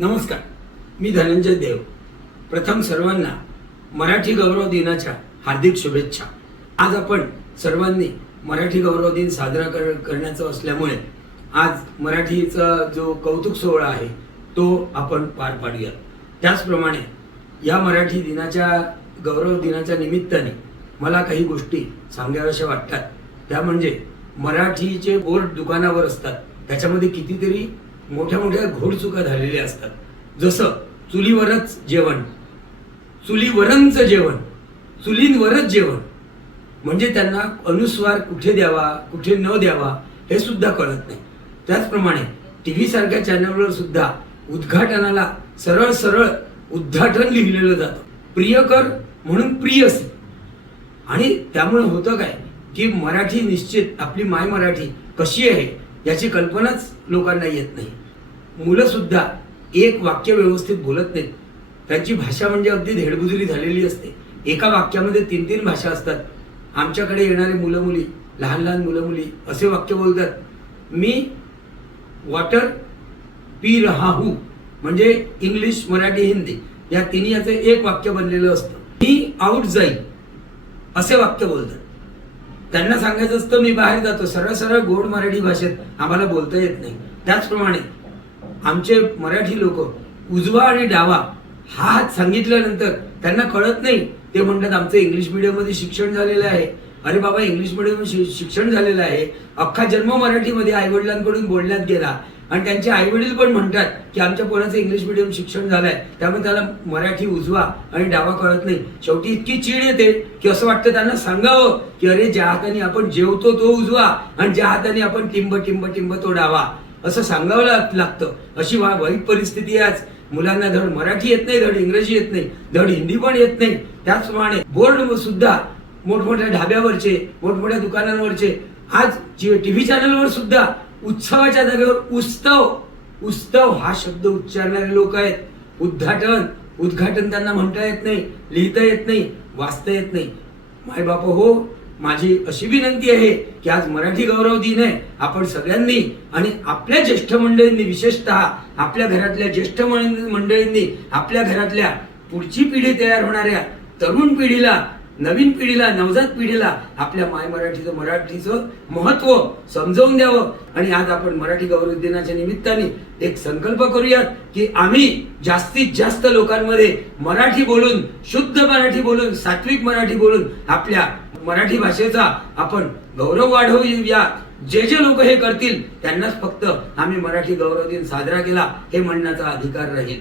नमस्कार. मी धनंजय देव. प्रथम सर्वांना मराठी गौरव दिनाच्या हार्दिक शुभेच्छा. आज आपण सर्वांनी मराठी गौरव दिन साजरा कर करण्याचं असल्यामुळे आज मराठीचा जो कौतुक सोहळा आहे तो आपण पार पाडूया. त्याचप्रमाणे या मराठी दिनाच्या गौरव दिनाच्या निमित्ताने मला काही गोष्टी सांगाव्याशा वाटतात. त्या म्हणजे मराठीचे बोर्ड दुकानावर असतात. त्याच्यामध्ये कितीतरी मोठ्या मोठ्या घोडचुका झालेल्या असतात. जसं चुलीवरच जेवण चुलीवरंच जेवण चुलींवरच जेवण. म्हणजे त्यांना अनुस्वार कुठे द्यावा कुठे न द्यावा हे सुद्धा कळत नाही. त्याचप्रमाणे टी व्ही सारख्या चॅनलवर सुद्धा उद्घाटनाला सरळ सरळ उद्घाटन लिहिलेलं जातं. प्रियकर म्हणून प्रियसी आणि त्यामुळे होतं काय की मराठी निश्चित आपली माय मराठी कशी आहे याची कल्पनाच लोकांना येत नाही. मुलंसुद्धा एक वाक्य व्यवस्थित बोलत नाहीत. त्यांची भाषा म्हणजे अगदी धेडबुजुरी झालेली असते. एका वाक्यामध्ये तीन तीन भाषा असतात. आमच्याकडे येणारे मुलं मुली लहान लहान मुलं मुली असे वाक्य बोलतात. मी वॉटर पी रहा हूं म्हणजे इंग्लिश मराठी हिंदी या तिन्ही याचं एक वाक्य बनलेलं असतं. मी आऊट जाईल असे वाक्य बोलतात. त्यांना सांगायचं असतं मी बाहेर जातो. सरळ सरळ गोड मराठी भाषेत आम्हाला बोलता येत नाही. त्याचप्रमाणे आमचे मराठी लोक उजवा आणि डावा हा हात सांगितल्यानंतर त्यांना कळत नाही. ते म्हणतात आमचं इंग्लिश मीडियममध्ये शिक्षण झालेलं आहे. अरे बाबा इंग्लिश मिडियम शिक्षण झालेलं आहे. अख्खा जन्म मराठीमध्ये आईवडिलांकडून बोलण्यात गेला. आणि त्यांचे आईवडील पण म्हणतात की आमच्या पोराचं इंग्लिश मिडियम शिक्षण झालंय. त्यामुळे त्याला मराठी उजवा आणि डावा कळत नाही. शेवटी इतकी चीड येते की असं वाटतं त्यांना सांगावं की अरे ज्या हाताने आपण जेवतो तो उजवा आणि ज्या हाताने आपण टिंब टिंब टिंब तो डावा. असं सांगावं लागतं. अशी वा वाईट परिस्थिती आज. मुलांना धड मराठी येत नाही धड इंग्रजी येत नाही धड हिंदी पण येत नाही. त्याचप्रमाणे बोर्ड सुद्धा मोठमोठ्या ढाब्यावरचे मोठमोठ्या दुकानांवरचे. आज टीव्ही चॅनलवर सुद्धा उत्सवाच्या जागेवर उत्सव उत्सव हा शब्द उच्चारणारे लोक आहेत. उद्घाटन उद्घाटन त्यांना म्हणता येत नाही लिहिता येत नाही वाचता येत नाही. माय बाप हो माझी अशी विनंती आहे की आज मराठी गौरव दिन आहे. आपण सगळ्यांनी आणि आपल्या ज्येष्ठ मंडळींनी विशेषतः आपल्या घरातल्या ज्येष्ठ मंड- मंडळींनी आपल्या घरातल्या पुढची पिढी तयार होणाऱ्या तरुण पिढीला नवीन पिढीला नवजात पिढीला आपल्या माय मराठीचं मराठीचं महत्त्व समजवून द्यावं. आणि आज आपण मराठी गौरव दिनाच्या निमित्ताने एक संकल्प करूयात की आम्ही जास्तीत जास्त लोकांमध्ये मराठी बोलून शुद्ध मराठी बोलून सात्विक मराठी बोलून आपल्या मराठी भाषेचा आपण गौरव वाढवूया. जे जे लोक हे करतील त्यांनाच फक्त आम्ही मराठी गौरव दिन साजरा केला हे म्हणण्याचा अधिकार राहील.